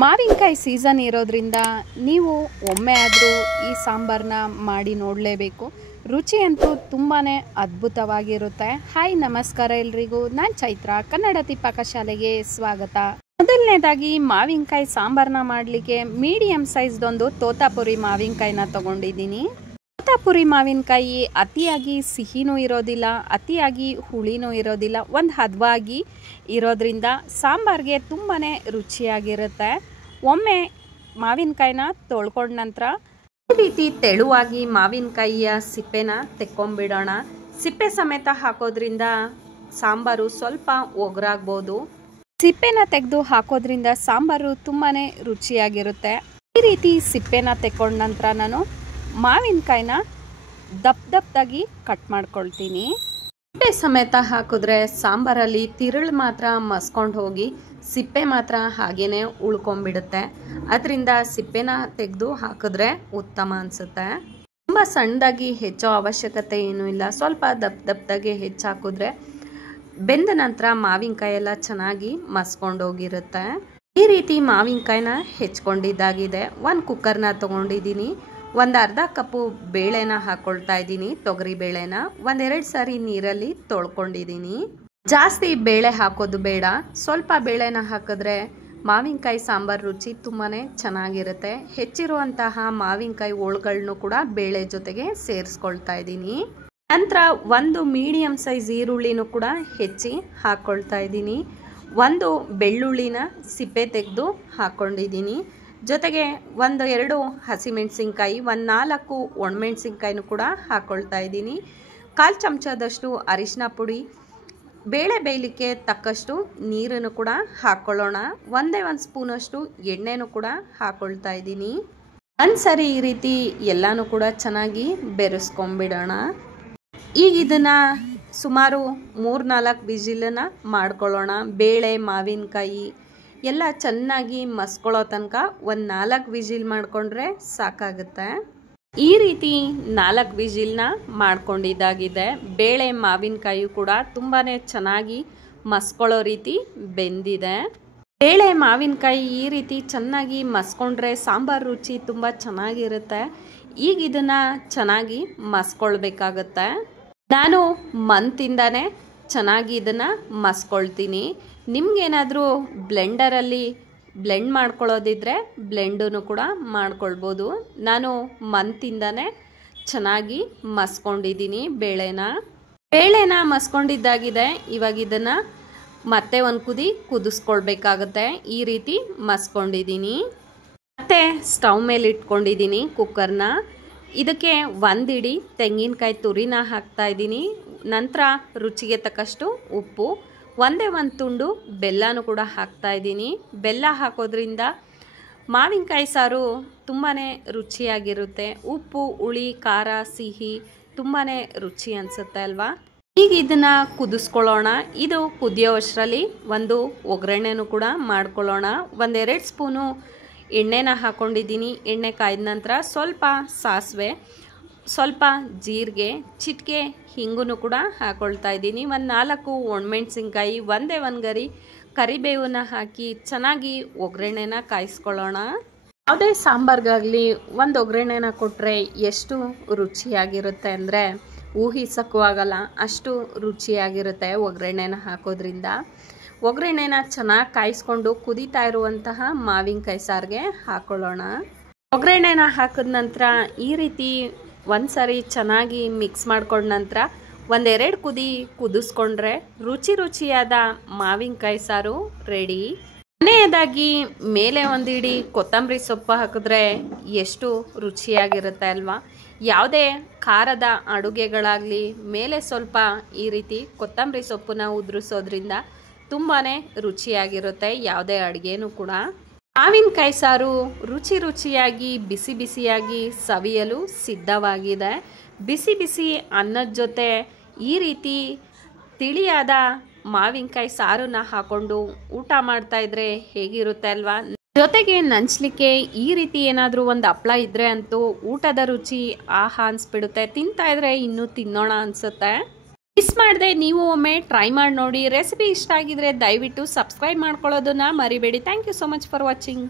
ಮಾವಿನಕಾಯಿ ಸೀಸನ್ ಇರೋದ್ರಿಂದ ನೀವು ಒಮ್ಮೆ ಆದರೂ ಈ ಸಾಂಬಾರನ್ನ ಮಾಡಿ ನೋಡಲೇಬೇಕು. ರುಚಿ ಅಂತೂ ತುಂಬಾ ಅದ್ಭುತವಾಗಿರುತ್ತೆ. ಹಾಯ್ ನಮಸ್ಕಾರ ಎಲ್ರಿಗೂ, ನಾನು ಚೈತ್ರ, ಕನ್ನಡತಿ ಪಾಕಶಾಲೆಗೆ ಸ್ವಾಗತ. ಮೊದಲನೇದಾಗಿ ಮಾವಿನಕಾಯಿ ಸಾಂಬಾರನ್ನ ಮಾಡಲಿಕ್ಕೆ ಮೀಡಿಯಮ್ ಸೈಜ್ದೊಂದು ತೋತಾಪುರಿ ಮಾವಿನಕಾಯಿನ ತೊಗೊಂಡಿದ್ದೀನಿ. ತೋತಾಪುರಿ ಮಾವಿನಕಾಯಿ ಅತಿಯಾಗಿ ಸಿಹಿನೂ ಇರೋದಿಲ್ಲ, ಅತಿಯಾಗಿ ಹುಳಿನೂ ಇರೋದಿಲ್ಲ, ಒಂದು ಹದವಾಗಿ ಇರೋದ್ರಿಂದ ಸಾಂಬಾರಿಗೆ ತುಂಬಾ ರುಚಿಯಾಗಿರುತ್ತೆ. ಒಮ್ಮೆ ಮಾವಿನಕಾಯಿನ ತೊಳ್ಕೊಂಡ ನಂತರ ಈ ರೀತಿ ತೆಳುವಾಗಿ ಮಾವಿನಕಾಯಿಯ ಸಿಪ್ಪೆನ ತೆಕ್ಕೊಂಬಿಡೋಣ. ಸಿಪ್ಪೆ ಸಮೇತ ಹಾಕೋದ್ರಿಂದ ಸಾಂಬಾರು ಸ್ವಲ್ಪ ಒಗರಾಗ್ಬೋದು. ಸಿಪ್ಪೆನ ತೆಗೆದು ಹಾಕೋದ್ರಿಂದ ಸಾಂಬಾರು ತುಂಬಾ ರುಚಿಯಾಗಿರುತ್ತೆ. ಈ ರೀತಿ ಸಿಪ್ಪೆನ ತೆಕ್ಕೊಂಡ ನಂತರ ನಾನು ಮಾವಿನಕಾಯಿನ ದಪ್ಪದಾಗಿ ಕಟ್ ಮಾಡ್ಕೊಳ್ತೀನಿ. ಸಿಪ್ಪೆ ಸಮೇತ ಹಾಕಿದ್ರೆ ಸಾಂಬಾರಲ್ಲಿ ತಿರುಳು ಮಾತ್ರ ಮಸ್ಕೊಂಡು ಹೋಗಿ ಸಿಪ್ಪೆ ಮಾತ್ರ ಹಾಗೇನೆ ಉಳ್ಕೊಂಡ್ಬಿಡುತ್ತೆ. ಅದರಿಂದ ಸಿಪ್ಪೆನ ತೆಗೆದು ಹಾಕಿದ್ರೆ ಉತ್ತಮ ಅನಿಸುತ್ತೆ. ತುಂಬ ಸಣ್ಣದಾಗಿ ಹೆಚ್ಚೋ ಅವಶ್ಯಕತೆ ಏನೂ ಇಲ್ಲ. ಸ್ವಲ್ಪ ದಪ್ಪದಾಗೆ ಹೆಚ್ಚು ಹಾಕಿದ್ರೆ ಬೆಂದ ನಂತರ ಮಾವಿನಕಾಯಿ ಎಲ್ಲ ಚೆನ್ನಾಗಿ ಮಸ್ಕೊಂಡೋಗಿರುತ್ತೆ. ಈ ರೀತಿ ಮಾವಿನಕಾಯಿನ ಹೆಚ್ಕೊಂಡಿದ್ದಾಗಿದೆ. ಒಂದು ಕುಕ್ಕರ್ನ ತೊಗೊಂಡಿದ್ದೀನಿ. ಒಂದು ಅರ್ಧ ಕಪ್ಪು ಬೇಳೆನ ಹಾಕ್ಕೊಳ್ತಾ ಇದ್ದೀನಿ, ತೊಗರಿ ಬೇಳೆನ. ಒಂದೆರಡು ಸಾರಿ ನೀರಲ್ಲಿ ತೊಳ್ಕೊಂಡಿದ್ದೀನಿ. ಜಾಸ್ತಿ ಬೇಳೆ ಹಾಕೋದು ಬೇಡ, ಸ್ವಲ್ಪ ಬೇಳೆನ ಹಾಕಿದ್ರೆ ಮಾವಿನಕಾಯಿ ಸಾಂಬಾರು ರುಚಿ ತುಂಬಾ ಚೆನ್ನಾಗಿರುತ್ತೆ. ಹೆಚ್ಚಿರುವಂತಹ ಮಾವಿನಕಾಯಿ ಹೋಳುಗಳನ್ನು ಕೂಡ ಬೇಳೆ ಜೊತೆಗೆ ಸೇರಿಸ್ಕೊಳ್ತಾ ಇದ್ದೀನಿ. ನಂತರ ಒಂದು ಮೀಡಿಯಮ್ ಸೈಜ್ ಈರುಳ್ಳಿನೂ ಕೂಡ ಹೆಚ್ಚಿ ಹಾಕ್ಕೊಳ್ತಾ ಇದ್ದೀನಿ. ಒಂದು ಬೆಳ್ಳುಳ್ಳಿನ ಸಿಪ್ಪೆ ತೆಗೆದು ಹಾಕ್ಕೊಂಡಿದ್ದೀನಿ. ಜೊತೆಗೆ ಒಂದು 2 ಹಸಿಮೆಣಸಿನ್ಕಾಯಿ, ಒಂದು 4 ಒಣಮೆಣಸಿನ್ಕಾಯಿನೂ ಕೂಡ ಹಾಕ್ಕೊಳ್ತಾ ಇದ್ದೀನಿ. 1/4 ಚಮಚದಷ್ಟು ಅರಿಶಿನ ಪುಡಿ, ಬೇಳೆ ಬೇಯಲಿಕ್ಕೆ ತಕ್ಕಷ್ಟು ನೀರನ್ನು ಕೂಡ ಹಾಕ್ಕೊಳ್ಳೋಣ. ಒಂದೇ ಒಂದು ಸ್ಪೂನಷ್ಟು ಎಣ್ಣೆನೂ ಕೂಡ ಹಾಕ್ಕೊಳ್ತಾ ಇದ್ದೀನಿ. ಒಂದ್ಸರಿ ಈ ರೀತಿ ಎಲ್ಲನೂ ಕೂಡ ಚೆನ್ನಾಗಿ ಬೆರೆಸ್ಕೊಂಡ್ಬಿಡೋಣ. ಈಗ ಇದನ್ನು ಸುಮಾರು 3-4 ವಿಜಿಲನ್ನು ಮಾಡ್ಕೊಳ್ಳೋಣ. ಬೇಳೆ ಮಾವಿನಕಾಯಿ ಎಲ್ಲ ಚೆನ್ನಾಗಿ ಮಸ್ಕೊಳ್ಳೋ ತನಕ ಒಂದು 4 ವಿಜಿಲ್ ಮಾಡಿಕೊಂಡ್ರೆ ಸಾಕಾಗುತ್ತೆ. ಈ ರೀತಿ 4 ವಿಜಿಲ್ನ ಮಾಡ್ಕೊಂಡಿದ್ದಾಗಿದೆ. ಬೇಳೆ ಮಾವಿನಕಾಯಿ ಕೂಡ ತುಂಬಾ ಚೆನ್ನಾಗಿ ಮಸ್ಕೊಳ್ಳೋ ರೀತಿ ಬೆಂದಿದೆ. ಬೇಳೆ ಮಾವಿನಕಾಯಿ ಈ ರೀತಿ ಚೆನ್ನಾಗಿ ಮಸ್ಕೊಂಡ್ರೆ ಸಾಂಬಾರು ರುಚಿ ತುಂಬ ಚೆನ್ನಾಗಿರುತ್ತೆ. ಈಗ ಇದನ್ನು ಚೆನ್ನಾಗಿ ಮಸ್ಕೊಳ್ಬೇಕಾಗತ್ತೆ. ನಾನು ಮಂತಿಂದಾನೆ ಚೆನ್ನಾಗಿ ಇದನ್ನು ಮಸ್ಕೊಳ್ತೀನಿ. ನಿಮ್ಗೇನಾದರೂ ಬ್ಲೆಂಡರಲ್ಲಿ ಬ್ಲೆಂಡ್ ಮಾಡ್ಕೊಳ್ಳೋದಿದ್ರೆ ಬ್ಲೆಂಡನ್ನು ಕೂಡ ಮಾಡ್ಕೊಳ್ಬೋದು. ನಾನು ಮಂತಿಂದಾನೆ ಚೆನ್ನಾಗಿ ಮಸ್ಕೊಂಡಿದ್ದೀನಿ ಬೇಳೆನ ಮಸ್ಕೊಂಡಿದ್ದಾಗಿದೆ. ಇವಾಗ ಇದನ್ನು ಮತ್ತೆ ಒಂದು ಕುದಿಸ್ಕೊಳ್ಬೇಕಾಗತ್ತೆ. ಈ ರೀತಿ ಮಸ್ಕೊಂಡಿದ್ದೀನಿ. ಮತ್ತೆ ಸ್ಟವ್ ಮೇಲೆ ಇಟ್ಕೊಂಡಿದ್ದೀನಿ ಕುಕ್ಕರ್ನ. ಇದಕ್ಕೆ 1 ಇಡಿ ತೆಂಗಿನಕಾಯಿ ತುರಿನ ಹಾಕ್ತಾ ಇದ್ದೀನಿ. ನಂತರ ರುಚಿಗೆ ತಕ್ಕಷ್ಟು ಉಪ್ಪು, ಒಂದೇ ಒಂದು ತುಂಡು ಬೆಲ್ಲನೂ ಕೂಡ ಹಾಕ್ತಾ ಇದ್ದೀನಿ. ಬೆಲ್ಲ ಹಾಕೋದ್ರಿಂದ ಮಾವಿನಕಾಯಿ ಸಾರು ತುಂಬಾ ರುಚಿಯಾಗಿರುತ್ತೆ. ಉಪ್ಪು, ಹುಳಿ, ಖಾರ, ಸಿಹಿ ತುಂಬಾ ರುಚಿ ಅನಿಸುತ್ತೆ ಅಲ್ವಾ. ಈಗ ಇದನ್ನು ಕುದಿಸ್ಕೊಳ್ಳೋಣ. ಇದು ಕುದಿಯೋ ಅಷ್ಟರಲ್ಲಿ ಒಂದು ಒಗ್ಗರಣೆನೂ ಕೂಡ ಮಾಡ್ಕೊಳ್ಳೋಣ. 1-2 ಸ್ಪೂನು ಎಣ್ಣೆನ ಹಾಕ್ಕೊಂಡಿದ್ದೀನಿ. ಎಣ್ಣೆ ಕಾಯ್ದ ನಂತರ ಸ್ವಲ್ಪ ಸಾಸಿವೆ, ಸ್ವಲ್ಪ ಜೀರಿಗೆ, ಚಿಟಿಕೆ ಹಿಂಗು ಕೂಡ ಹಾಕ್ಕೊಳ್ತಾ ಇದ್ದೀನಿ. ಒಂದು 4 ಒಣಮೆಣಸಿನ್ಕಾಯಿ, ಒಂದೇ ಒಂದು ಗರಿ ಕರಿಬೇವನ್ನ ಹಾಕಿ ಚೆನ್ನಾಗಿ ಒಗ್ಗರಣೆನ ಕಾಯಿಸ್ಕೊಳ್ಳೋಣ. ಯಾವುದೇ ಸಾಂಬಾರ್ಗಾಗಲಿ ಒಂದು ಒಗ್ಗರಣೆನ ಕೊಟ್ಟರೆ ಎಷ್ಟು ರುಚಿಯಾಗಿರುತ್ತೆ ಅಂದರೆ ಊಹಿಸೋಕ್ಕೂ ಆಗಲ್ಲ, ಅಷ್ಟು ರುಚಿಯಾಗಿರುತ್ತೆ ಒಗ್ಗರಣೆನ ಹಾಕೋದ್ರಿಂದ. ಒಗ್ಗರಣೆನ ಚೆನ್ನಾಗಿ ಕಾಯಿಸ್ಕೊಂಡು ಕುದೀತಾ ಇರುವಂತಹ ಮಾವಿನಕಾಯಿ ಸಾರಿಗೆ ಹಾಕ್ಕೊಳ್ಳೋಣ. ಒಗ್ಗರಣೆನ ಹಾಕಿದ ನಂತರ ಈ ರೀತಿ ಒಂದ್ಸರಿ ಚೆನ್ನಾಗಿ ಮಿಕ್ಸ್ ಮಾಡ್ಕೊಂಡ ನಂತರ 1-2 ಕುದಿಸ್ಕೊಂಡ್ರೆ ರುಚಿಯಾದ ಮಾವಿನಕಾಯಿ ಸಾರು ರೆಡಿ. ಕೊನೆಯದಾಗಿ ಮೇಲೆ 1 ಇಡಿ ಕೊತ್ತಂಬರಿ ಸೊಪ್ಪು ಹಾಕಿದ್ರೆ ಎಷ್ಟು ರುಚಿಯಾಗಿರುತ್ತೆ ಅಲ್ವಾ. ಯಾವುದೇ ಖಾರದ ಅಡುಗೆಗಳಾಗಲಿ ಮೇಲೆ ಸ್ವಲ್ಪ ಈ ರೀತಿ ಕೊತ್ತಂಬರಿ ಸೊಪ್ಪನ್ನ ಉದುರಿಸೋದ್ರಿಂದ ತುಂಬಾ ರುಚಿಯಾಗಿರುತ್ತೆ ಯಾವುದೇ ಅಡುಗೆನೂ ಕೂಡ. ಮಾವಿನಕಾಯಿ ಸಾರು ರುಚಿಯಾಗಿ ಬಿಸಿಯಾಗಿ ಸವಿಯಲು ಸಿದ್ಧವಾಗಿದೆ. ಬಿಸಿ ಅನ್ನದ ಜೊತೆ ಈ ರೀತಿ ತಿಳಿಯಾದ ಮಾವಿನಕಾಯಿ ಸಾರನ್ನ ಹಾಕೊಂಡು ಊಟ ಮಾಡ್ತಾ ಇದ್ರೆ ಹೇಗಿರುತ್ತೆ ಅಲ್ವಾ. ಜೊತೆಗೆ ನಂಚಲಿಕ್ಕೆ ಈ ರೀತಿ ಏನಾದರೂ ಒಂದು ಹಪ್ಪಳ ಇದ್ರೆ ಅಂತೂ ಊಟದ ರುಚಿ ಆಹಾ ಅನ್ಸ್ಬಿಡುತ್ತೆ. ತಿಂತಾ ಇದ್ರೆ ಇನ್ನೂ ತಿನ್ನೋಣ ಅನ್ಸುತ್ತೆ. ಮಿಸ್ ಮಾಡದೆ ನೀವು ಒಮ್ಮೆ ಟ್ರೈ ಮಾಡಿ ನೋಡಿ. ರೆಸಿಪಿ ಇಷ್ಟ ಆಗಿದ್ರೆ ದಯವಿಟ್ಟು ಸಬ್ಸ್ಕ್ರೈಬ್ ಮಾಡ್ಕೊಳ್ಳೋದನ್ನ ಮರಿಬೇಡಿ. Thank you so much for watching.